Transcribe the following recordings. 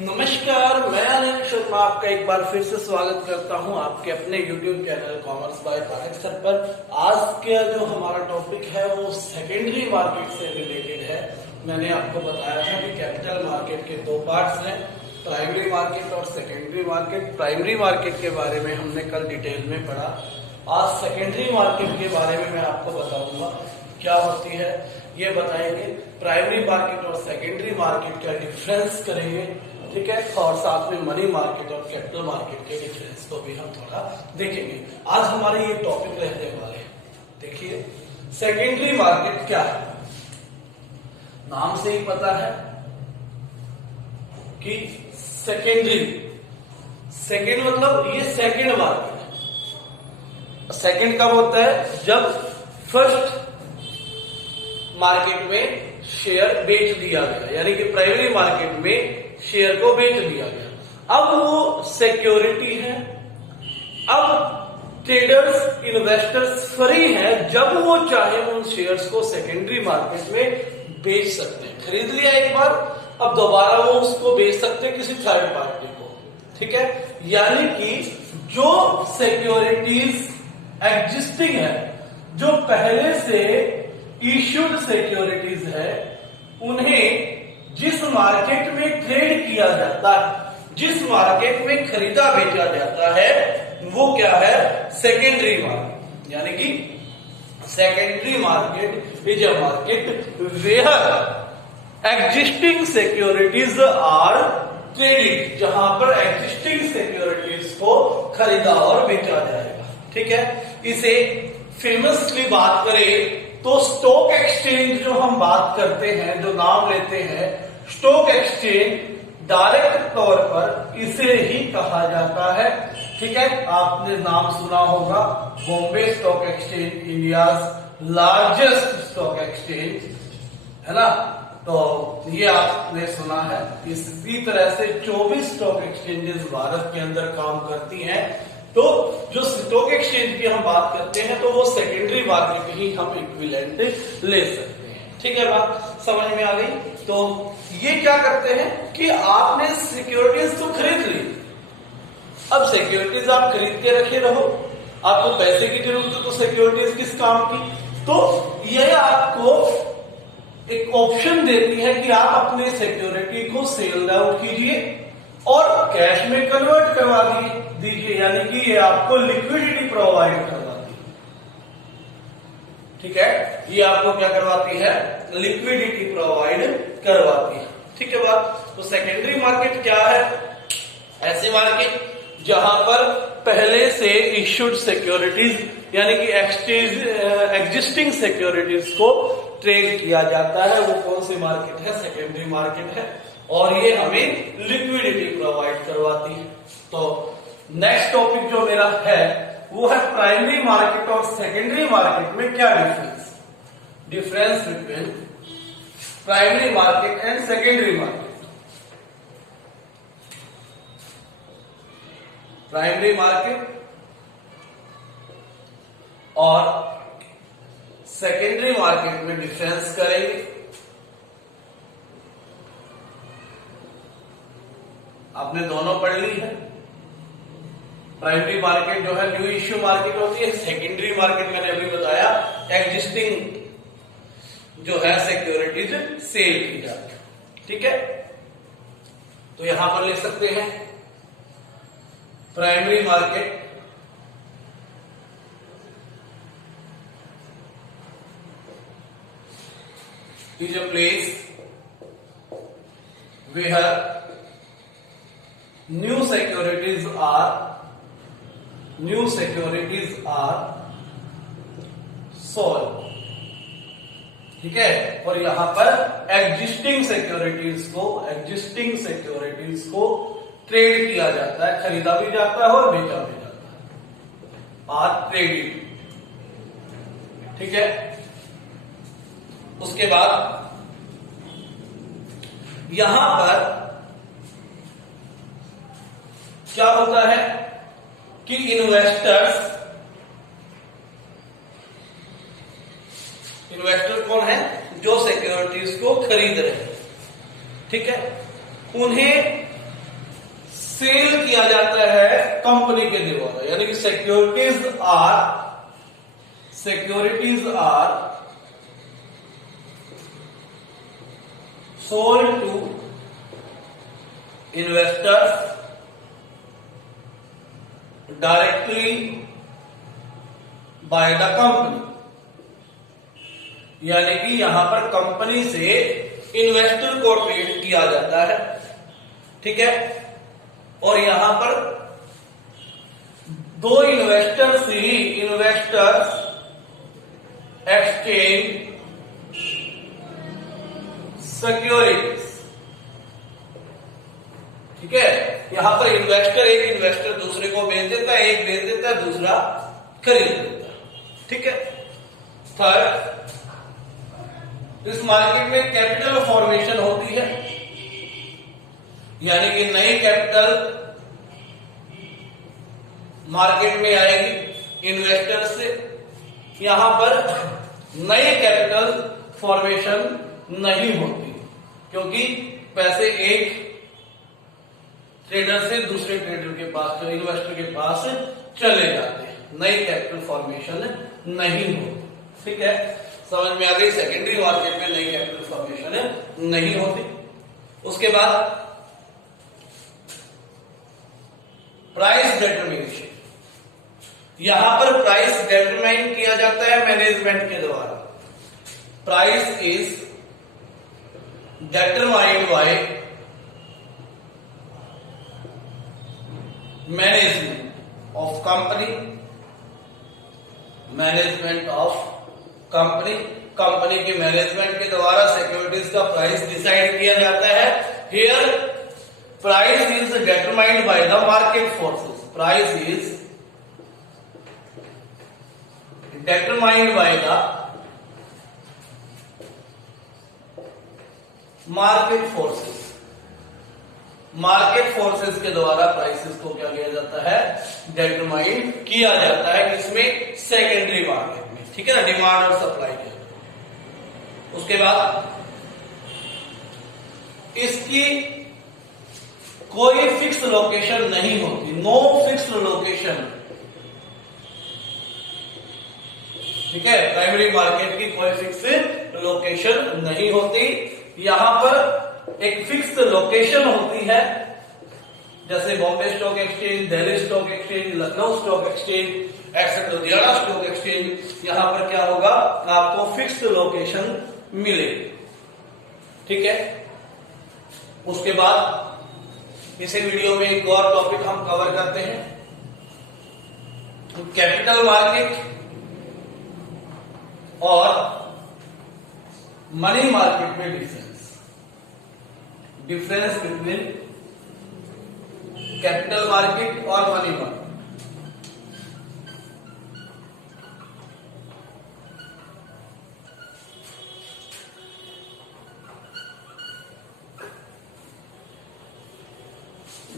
नमस्कार, मैं अनिल शर्मा आपका एक बार फिर से स्वागत करता हूं आपके अपने YouTube channel commerce by Parekh sir पर। आज का जो हमारा टॉपिक है वो सेकेंडरी मार्केट से रिलेटेड है। मैंने आपको बताया था कि कैपिटल मार्केट के दो पार्ट्स हैं, प्राइमरी मार्केट और सेकेंडरी मार्केट। प्राइमरी मार्केट के बारे में हमने कल डिटेल में पढ़ा। आज सेकेंडरी मार्केट के बारे में मैं आपको बताऊंगा क्या होती है, ये बताएंगे। प्राइमरी मार्केट और सेकेंडरी मार्केट का डिफरेंस करेंगे, ठीक है, और साथ में मनी मार्केट और कैपिटल मार्केट के डिफरेंस को भी हम थोड़ा देखेंगे। आज हमारे ये टॉपिक रहने वाले हैं। देखिए, सेकेंडरी मार्केट क्या है, नाम से ही पता है कि सेकेंडरी, सेकेंड मतलब ये सेकेंड मार्केट है। सेकेंड कब होता है? जब फर्स्ट मार्केट में शेयर बेच दिया गया, यानी कि प्राइमरी मार्केट में शेयर को बेच दिया गया। अब वो सिक्योरिटी है। अब ट्रेडर्स, इन्वेस्टर्स फ्री हैं, जब वो चाहे उन शेयर्स को सेकेंडरी मार्केट में बेच सकते हैं। खरीद लिया एक बार, अब दोबारा वो उसको बेच सकते हैं किसी थर्ड पार्टी को, ठीक है। यानी कि जो सिक्योरिटीज एग्जिस्टिंग है, जो पहले से इश्यूड सिक्योरिटीज है, उन्हें जिस मार्केट में ट्रेड किया जाता है, जिस मार्केट में खरीदा बेचा जाता है, वो क्या है? Secondary market. यानी कि secondary market is a market where existing securities are traded, जहां पर एग्जिस्टिंग सिक्योरिटीज को खरीदा और बेचा जाएगा, ठीक है। इसे फेमसली बात करें तो स्टॉक एक्सचेंज जो हम बात करते हैं, जो नाम लेते हैं स्टॉक एक्सचेंज, डायरेक्ट तौर पर इसे ही कहा जाता है, ठीक है। आपने नाम सुना होगा Bombay stock exchange, India's largest stock exchange, है ना। तो ये आपने सुना है। इसी तरह से 24 स्टॉक एक्सचेंजेस भारत के अंदर काम करती हैं। तो जो स्टॉक एक्सचेंज की हम बात करते हैं तो वो सेकेंडरी मार्केट ही हम इक्विवेलेंट ले सकते हैं, ठीक है। बात समझ में आ गई। तो ये क्या करते हैं कि आपने सिक्योरिटीज तो खरीद ली, अब सिक्योरिटीज आप खरीद के रखे रहो, आपको पैसे की जरूरत है तो सिक्योरिटीज किस काम की? तो यह आपको एक ऑप्शन देती है कि आप अपने सिक्योरिटी को सेल आउट कीजिए और कैश में कन्वर्ट करवा दीजिए, यानी कि ये आपको लिक्विडिटी प्रोवाइड करवाती है, ठीक है। ये आपको क्या करवाती है? लिक्विडिटी प्रोवाइड करवाती है, ठीक है बात। तो सेकेंडरी मार्केट क्या है? ऐसी मार्केट जहां पर पहले से इश्यूड सिक्योरिटीज, यानी कि एग्जिस्टिंग सिक्योरिटीज को ट्रेड किया जाता है, वो कौन सी मार्केट है? सेकेंडरी मार्केट है। और ये हमें लिक्विडिटी प्रोवाइड करवाती है। तो नेक्स्ट टॉपिक जो मेरा है वो है प्राइमरी मार्केट और सेकेंडरी मार्केट में क्या difference, difference between primary market and secondary market. Primary market और सेकेंडरी मार्केट में डिफरेंस करेंगे। आपने दोनों पढ़ ली है। प्राइमरी मार्केट जो है न्यू इश्यू मार्केट होती है, सेकेंडरी मार्केट मैंने अभी बताया एग्जिस्टिंग जो है सिक्योरिटीज सेल की जाती है, ठीक है। तो यहां पर लिख सकते हैं primary market is a place where new securities are sold, ठीक है। और यहां पर एग्जिस्टिंग सिक्योरिटीज को ट्रेड किया जाता है, खरीदा भी जाता है और बेचा भी जाता है, आर ट्रेडिंग, ठीक है। उसके बाद यहां पर क्या होता है कि इन्वेस्टर कौन है? जो सिक्योरिटीज को खरीद रहे हैं, ठीक है। उन्हें सेल किया जाता है कंपनी के द्वारा, यानी कि securities are sold to investors directly by the company, यानी कि यहां पर कंपनी से इन्वेस्टर को ट्रेड किया जाता है, ठीक है। और यहां पर दो इन्वेस्टर्स एक्सचेंज सिक्योरिटीज, ठीक है। यहां पर एक इन्वेस्टर दूसरे को बेच देता है, एक बेच देता है, दूसरा खरीद लेता है, ठीक है। थर्ड, इस मार्केट में कैपिटल फॉर्मेशन होती है, यानी कि नई कैपिटल मार्केट में आएगी इन्वेस्टर से। यहां पर नई कैपिटल फॉर्मेशन नहीं होती, क्योंकि पैसे एक ट्रेडर से दूसरे ट्रेडर के पास, इन्वेस्टर के पास चले जाते हैं, नई कैपिटल फॉर्मेशन नहीं होती, ठीक है। समझ में आ गई? सेकेंडरी मार्केट में नई कैपिटल फॉर्मेशन नहीं होती। उसके बाद प्राइस डिटरमिनेशन, यहां पर प्राइस डिटरमाइन किया जाता है मैनेजमेंट के द्वारा। Price is determined by management of company, company के मैनेजमेंट के द्वारा सिक्योरिटीज का प्राइस डिसाइड किया जाता है। Here price is determined by the market forces, price is determined by the market forces के द्वारा प्राइसेस को क्या किया जाता है? डिटरमाइन किया जाता है, किसमें? सेकेंडरी मार्केट में, ठीक है ना, डिमांड और सप्लाई के। उसके बाद इसकी कोई फिक्स लोकेशन नहीं होती, नो फिक्स्ड लोकेशन, ठीक है। प्राइमरी मार्केट की कोई फिक्स लोकेशन नहीं होती। यहां पर एक फिक्स लोकेशन होती है, जैसे Bombay stock exchange, Delhi stock exchange, Lucknow stock exchange, etcetera Ludhiana stock exchange. यहां पर क्या होगा? आपको फिक्स लोकेशन मिलेगी, ठीक है। उसके बाद इसी वीडियो में एक और टॉपिक हम कवर करते हैं, कैपिटल मार्केट और मनी मार्केट में डिफरेंस बिटवीन कैपिटल मार्केट और money market.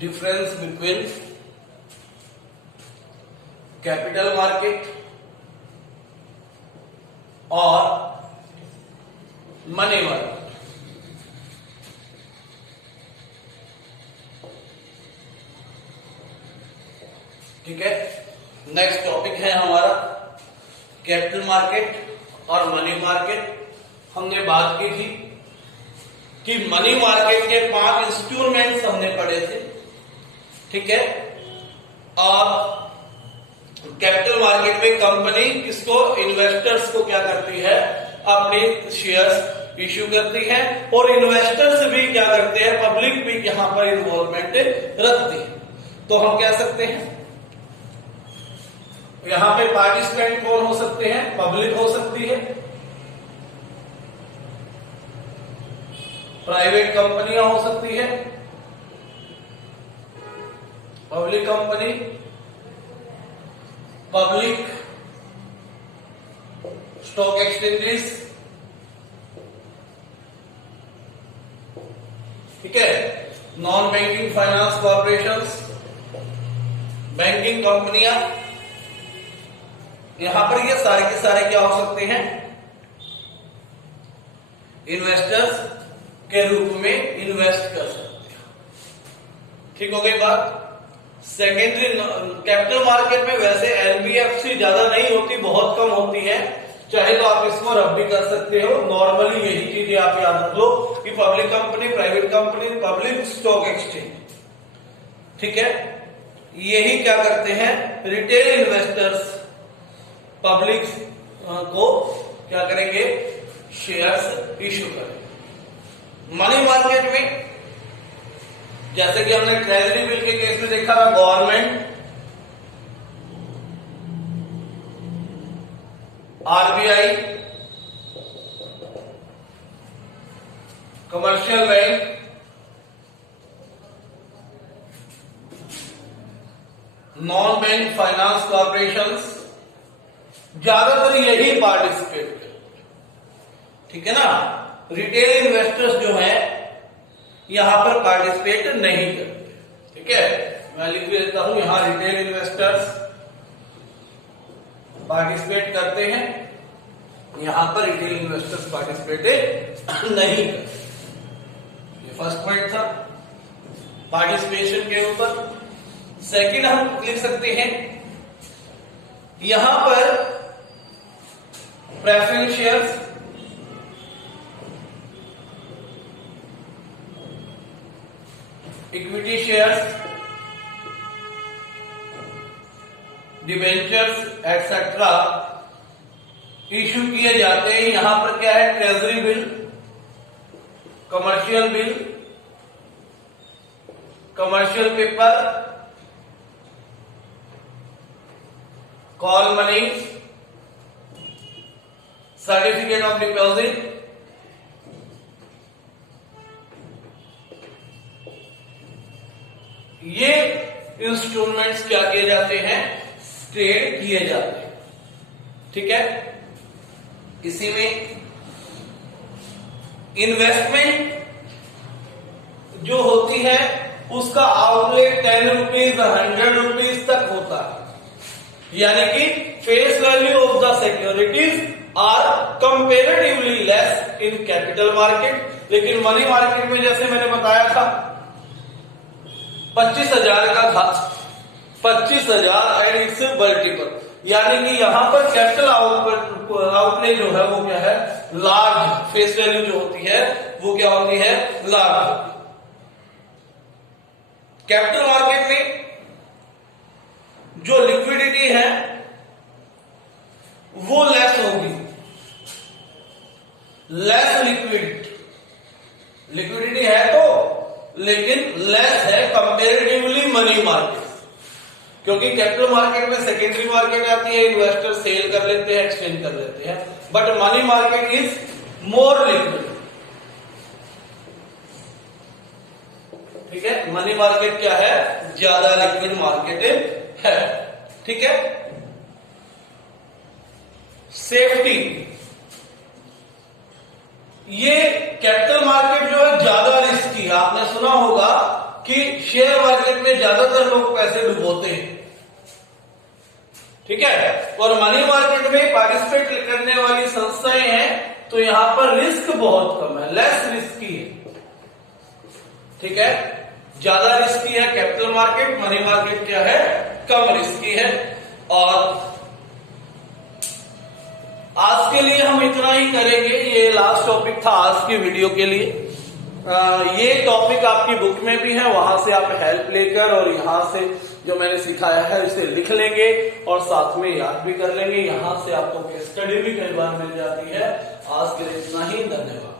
Difference between capital market और मनी मार्केट, ठीक है। नेक्स्ट टॉपिक है हमारा कैपिटल मार्केट और मनी मार्केट। हमने बात की थी कि मनी मार्केट के 5 इंस्ट्रूमेंट्स हमने पढ़े थे, ठीक है। और कैपिटल मार्केट में कंपनी किसको? इन्वेस्टर्स को क्या करती है? अपने शेयर्स इश्यू करती है, और इन्वेस्टर्स भी क्या करते हैं? पब्लिक भी यहां पर इन्वॉल्वमेंट रखती है। तो हम कह सकते हैं यहां पे पार्टिसिपेंट कौन हो सकते हैं? पब्लिक हो सकती है, प्राइवेट कंपनियां हो सकती है, public company, public stock exchanges, ठीक है, non banking finance corporations, banking कंपनियां। यहां पर ये सारे के सारे क्या हो सकते हैं? इन्वेस्टर्स के रूप में इन्वेस्ट कर सकते हैं, ठीक हो गई बात। सेकेंडरी कैपिटल मार्केट में वैसे एनबीएफसी ज्यादा नहीं होती, बहुत कम होती है, चाहे तो आप इसको रब भी कर सकते हो। नॉर्मली यही चीजें आप याद रख लो कि public company, private company, public stock exchange, ठीक है, यही क्या करते हैं, रिटेल इन्वेस्टर्स पब्लिक को क्या करेंगे, शेयर्स इश्यू करेंगे। मनी मार्केट में जैसे कि हमने ट्रेजरी बिल के केस में देखा था, government, RBI, commercial bank, non bank finance corporations, ज्यादातर यही पार्टिसिपेट करते, ठीक है ना। रिटेल इन्वेस्टर्स जो है यहां पर पार्टिसिपेट नहीं करते, ठीक है। मैं लिख देता हूं यहां रिटेल इन्वेस्टर्स पार्टिसिपेट करते हैं, यहां पर रिटेल इन्वेस्टर्स पार्टिसिपेट नहीं करते। ये फर्स्ट पॉइंट था पार्टिसिपेशन के ऊपर। सेकंड हम लिख सकते हैं यहां पर preference shares, equity shares, debentures etcetera issue किए जाते हैं। यहां पर क्या है, treasury bill, commercial bill, commercial paper, call money, certificate of deposit, ये इंस्ट्रूमेंट्स क्या किए जाते हैं, ट्रेड किए जाते हैं, ठीक है। इसी में इन्वेस्टमेंट जो होती है उसका आउटलेट 10 रुपीज 100 रुपीज तक होता है, यानी कि face value of the securities are comparatively less in capital market. लेकिन मनी मार्केट में जैसे मैंने बताया था 25,000 का था, 25,000 एंड इट्स मल्टीपल, यानी कि यहां पर कैपिटल आउटले जो है वो क्या है, लार्ज, फेस वैल्यू जो होती है वो क्या होती है, लार्ज। कैपिटल मार्केट में जो लिक्विडिटी है वो लेस होगी, लेस लिक्विडिटी है तो, लेकिन लेस है कंपेरेटिवली मनी मार्केट, क्योंकि कैपिटल मार्केट में सेकेंडरी मार्केट आती है, इन्वेस्टर सेल कर लेते हैं, एक्सचेंज कर लेते हैं, but money market is more liquid, ठीक है। मनी मार्केट क्या है, ज्यादा लिक्विड मार्केट है, ठीक है। सेफ्टी, ये कैपिटल मार्केट जो है ज्यादा रिस्की है। आपने सुना होगा कि शेयर मार्केट में ज्यादातर लोग पैसे डुबोते हैं, ठीक है, और मनी मार्केट में पार्टिसिपेट करने वाली संस्थाएं हैं तो यहां पर रिस्क बहुत कम है, लेस रिस्की है, ठीक है। ज्यादा रिस्की है कैपिटल मार्केट, मनी मार्केट क्या है, कम रिस्की है। और आज के लिए हम इतना ही करेंगे, ये लास्ट टॉपिक था आज की वीडियो के लिए। ये टॉपिक आपकी बुक में भी है, वहां से आप हेल्प लेकर और यहां से जो मैंने सिखाया है इसे लिख लेंगे और साथ में याद भी कर लेंगे। यहां से आपको केस स्टडी भी कई बार मिल जाती है। आज के लिए इतना ही, धन्यवाद।